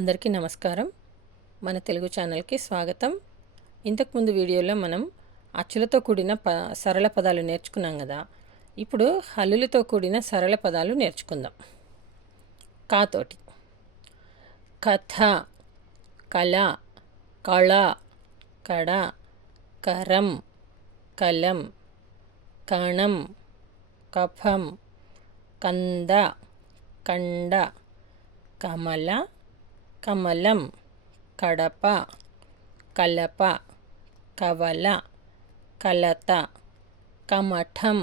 అందరికీ నమస్కారం. మన తెలుగు ఛానల్కి స్వాగతం. ఇంతకుముందు వీడియోలో మనం అచ్చులతో కూడిన సరళ పదాలు నేర్చుకున్నాం కదా. ఇప్పుడు హల్లులతో కూడిన సరళ పదాలు నేర్చుకుందాం. కాతోటి: కథ, కళ, కళ, కడ, కరం, కలం, కణం, కఫం, కంద, కండ, కమల, కమలం, కడప, కలప, కవల, కలత, కమఠం,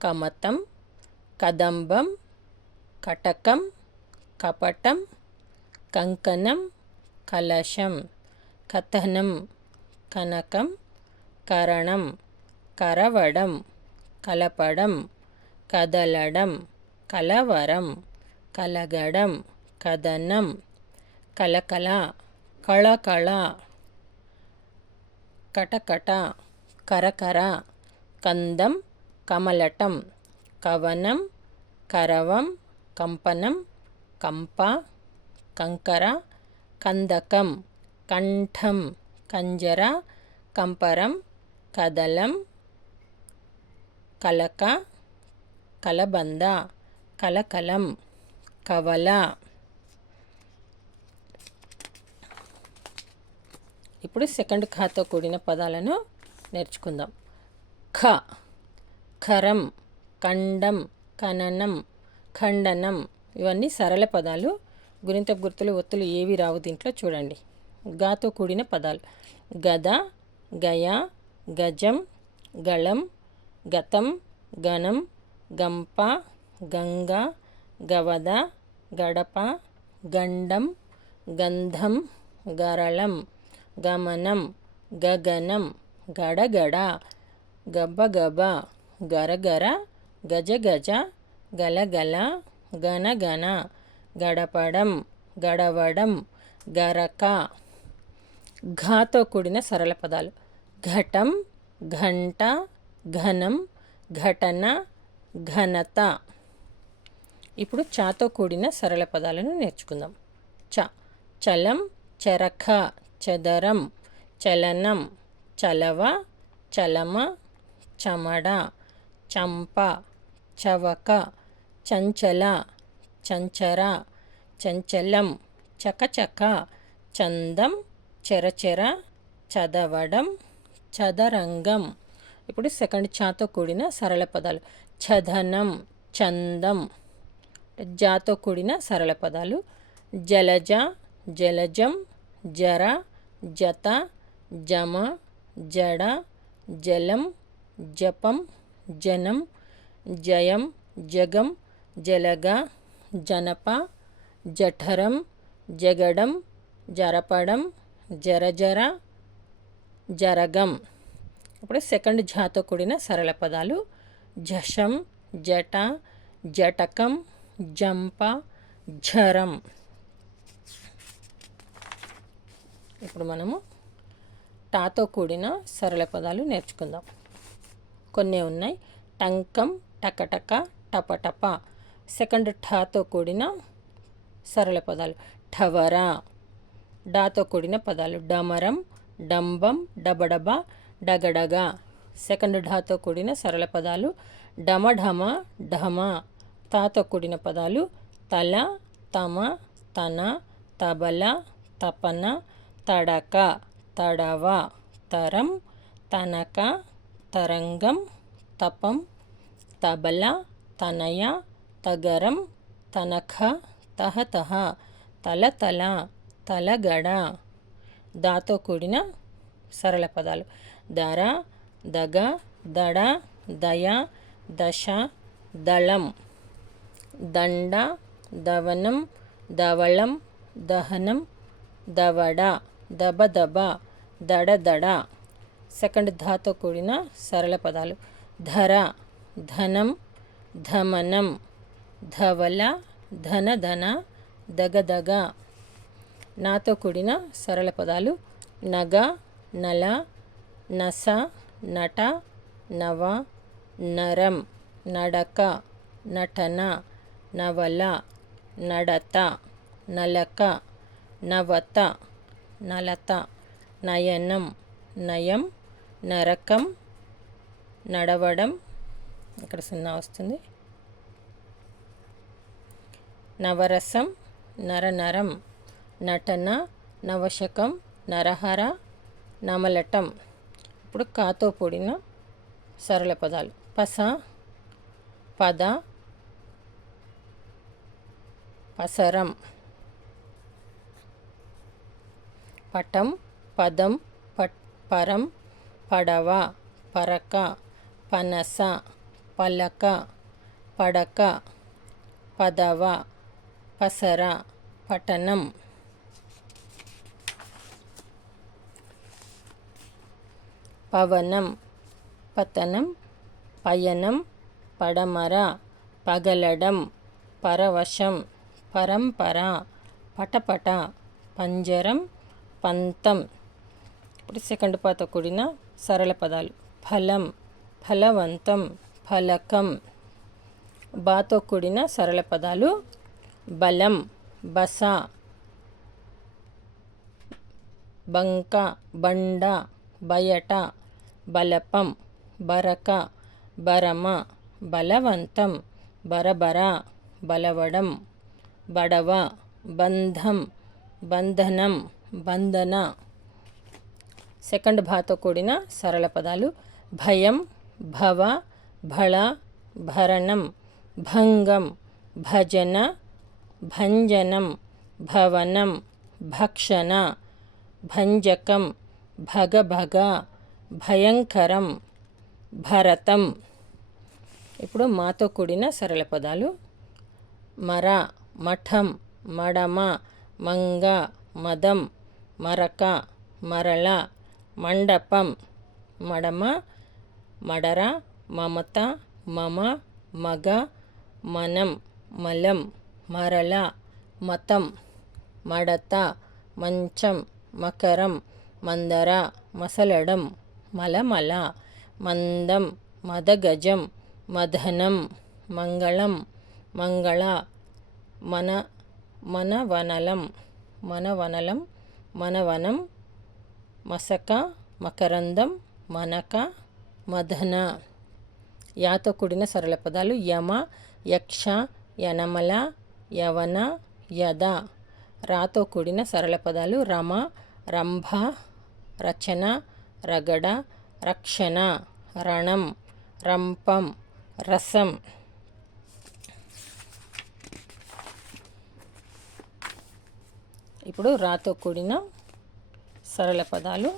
కమతం, కదంబం, కటకం, కపటం, కంకణం, కలశం, కథనం, కనకం, కరణం, కరవడం, కలపడం, కదలడం, కలవరం, కలగడం, కదనం, కలకల, కళకళ, కటకట, కరకర, కందం, కమలటం, కవనం, కరవం, కంపనం, కంప, కంకర, కందకం, కంఠం, కంజర, కంపరం, కదలం, కలక, కలబంద, కలకలం, కవల. ఇప్పుడు సెకండ్ ఖాతో కూడిన పదాలను నేర్చుకుందాం. ఖ, ఖరం, ఖండం, ఖననం, ఖండనం. ఇవన్నీ సరళ పదాలు. గురింత గుర్తులు ఒత్తులు ఏవి రావు దీంట్లో చూడండి. గాతో కూడిన పదాలు: గద, గయ, గజం, గళం, గతం, గణం, గంప, గంగ, గవద, గడప, గండం, గంధం, గరళం, గమనం, గగనం, గడగడ, గబగబ, గరగర, గజగజ, గలగల, గనగన, గడపడం, గడవడం, గరక. ఘాతో కూడిన సరళ పదాలు: ఘటం, ఘంట, ఘనం, ఘటన, ఘనత. ఇప్పుడు చాతో కూడిన సరళ పదాలను నేర్చుకుందాం. చ, చలం, చరఖ, చదరం, చలనం, చలవ, చలమ, చమడ, చంప, చవక, చంచల, చంచర, చంచలం, చకచక, చందం, చెరచెర, చదవడం, చదరంగం. ఇప్పుడు సెకండ్ చాతో కూడిన సరళ పదాలు: చదనం, చందం. జాతో కూడిన సరళ పదాలు: జలజ, జలజం, జర, జత, జమ, జడ, జలం, జపం, జనం, జయం, జగం, జలగ, జనప, జఠరం, జగడం, జరపడం, జరజర, జరగం. ఇప్పుడు సెకండ్ ఝాతో కూడిన సరళ పదాలు: జషం, జట, జటకం, జంప, ఝరం. ఇప్పుడు మనము టాతో కూడిన సరళ పదాలు నేర్చుకుందాం. కొన్ని ఉన్నాయి. టంకం, టకటక, టపటప. సెకండ్ ఠాతో కూడిన సరళ పదాలు: ఠవర. డాతో కూడిన పదాలు: డమరం, డంబం, డబడబ, డగడగ. సెకండ్ ఢాతో కూడిన సరళ పదాలు: డమఢమ, ఢమ. తాతో కూడిన పదాలు: తల, తమ, తన, తబల, తపన, తడక, తడవ, తరం, తనక, తరంగం, తపం, తబల, తనయ, తగరం, తనఖ, తహతహ, తలతల, తలగడ. దాతో కూడిన సరళ పదాలు: దర, దగ, దడ, దయ, దశ, దళం, దండ, దవనం, దవళం, దహనం, దవడ, దబదబ, దడదడ. సెకండ్ ధాతో కూడిన సరళ పదాలు: ధర, ధనం, ధమనం, ధవల, ధనధన, దగదగ. నాతో కూడిన సరళ పదాలు: నగ, నల, నస, నట, నవ, నరం, నడక, నటన, నవల, నడత, నలక, నవత, నలత, నయనం, నయం, నరకం, నడవడం, ఇక్కడ 0 వస్తుంది, నవరసం, నరనరం, నటన, నవశకం, నరహర, నమలటం. ఇప్పుడు కాతో కూడిన సరళ పదాలు. పస, పద, పసరం, పటం, పదం, పరం, పడవ, పరక, పనస, పలక, పడక, పదవ, పసర, పట్టణం. పవనం, పతనం, పయనం, పడమర, పగలడం, పరవశం, పరంపర, పటపట, పంజరం, పంతం. ఇప్పుడు సెకండ్ పాతో కూడిన సరళ పదాలు. ఫలం, ఫలవంతం, ఫలకం. బాతో కూడిన సరళ పదాలు. బలం, బస, బంక, బండ, బయట, బలపం, బరక, బరమ, బలవంతం, బరబర, బలవడం, బడవ, బంధం, బంధనం, బంధన. సెకండ్ భాతో కూడిన సరళ పదాలు. భయం, భవ, భళ, భరణం, భంగం, భజన, భంజనం, భవనం, భక్షణ, భంజకం, భగభగ, భయంకరం, భరతం. ఇప్పుడు మాతో కూడిన సరళ పదాలు. మర, మఠం, మడమ, మంగ, మదం, మరక, మరళ, మండపం, మడమ, మడర, మమత, మమ, మగ, మనం, మలం, మరల, మతం, మడత, మంచం, మకరం, మందర, మసలడం, మలమల, మందం, మదగజం, మదనం, మంగళం, మంగళ, మనవనలం, మనవనలం, మనవనం, మసక, మకరందం, మనక, మదన. యాతో కూడిన సరళ పదాలు. యమ, యక్ష, యనమల, యవన, యద. రాతో కూడిన సరళ పదాలు. రమ, రంభ, రచన, రగడ, రక్షణ, రణం, రంపం, రసం. ఇప్పుడు రాతో కూడిన సరళ పదాలు.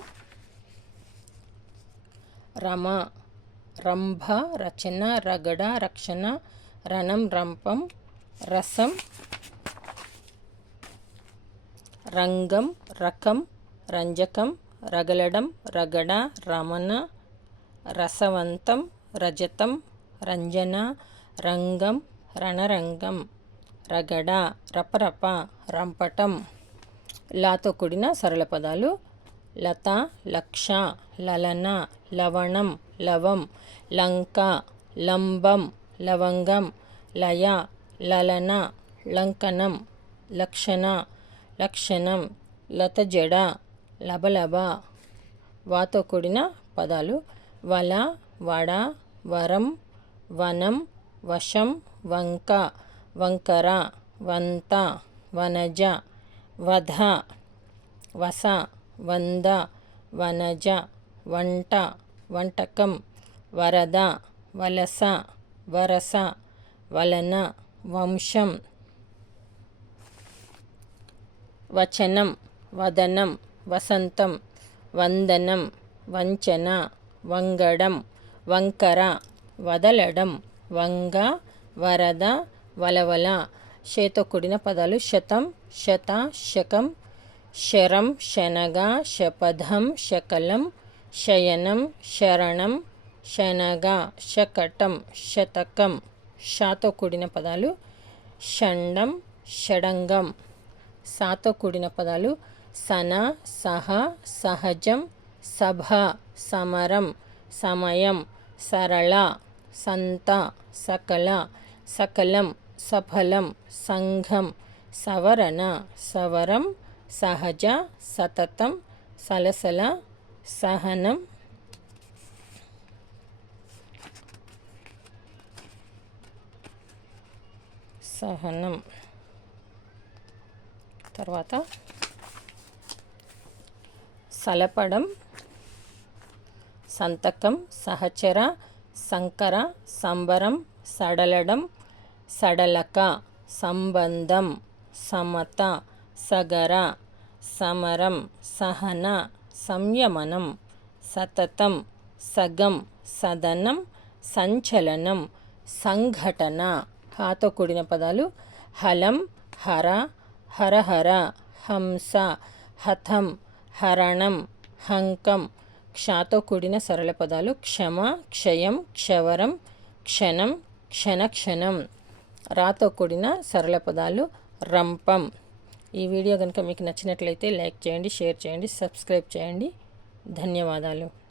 రమ, రంభ, రచన, రగడ, రక్షణ, రణం, రంపం, రసం, రంగం, రకం, రంజకం, రగలడం, రగడ, రమణ, రసవంతం, రజతం, రంజన, రంగం, రణరంగం, రగడ, రపరప, రంపటం. లాతో కూడిన సరళ పదాలు. లత, లక్ష, లలన, లవణం, లవం, లంక, లంబం, లవంగం, లయ, లలన, లంకనం, లక్షణ, లక్షణం, లతజడ, లబలబ. వాతో కూడిన పదాలు. వల, వడ, వరం, వనం, వశం, వంక, వంకర, వంత, వనజ, వధ, వస, వంద, వనజ, వంట, వంటకం, వరద, వలస, వరస, వలన, వంశం. వచనం, వదనం, వసంతం, వందనం, వంచన, వంగడం, వంకర, వదలడం, వంగ, వరద, వలవల. షేతో కూడిన పదాలు. శతం, శత, శకం, శరం, శనగ, శపథం, శకలం, శయనం, శరణం, శనగ, శకటం, శతకం. షాతో కూడిన పదాలు. షండం, షడంగం. సాతో కూడిన పదాలు. సన, సహ, సహజం, సభ, సమరం, సమయం, సరళ, సంత, సకల, సకలం, సఫలం, సంఘం, సవరణ, సవరం, సహజ, సతతం, సలసల, సహనం, సహనం. తర్వాత సలపడం, సంతకం, సహచర, సంకర, సంబరం, సడలడం, సడలక, సంబంధం, సమత, సగర, సమరం, సహన, సంయమనం, సతతం, సగం, సదనం, సంచలనం, సంఘటన. హాతో కూడిన పదాలు హలం, హర, హరహర, హంస, హతం, హరణం, హంకం. క్షాతో కూడిన సరళ పదాలు క్షమ, క్షయం, క్షవరం, క్షణం, క్షణక్షణం. రాతో కూడిన సరళ పదాలు రంపం. ఈ వీడియో కనుక మీకు నచ్చినట్లయితే లైక్ చేయండి, షేర్ చేయండి, సబ్స్క్రైబ్ చేయండి. ధన్యవాదాలు.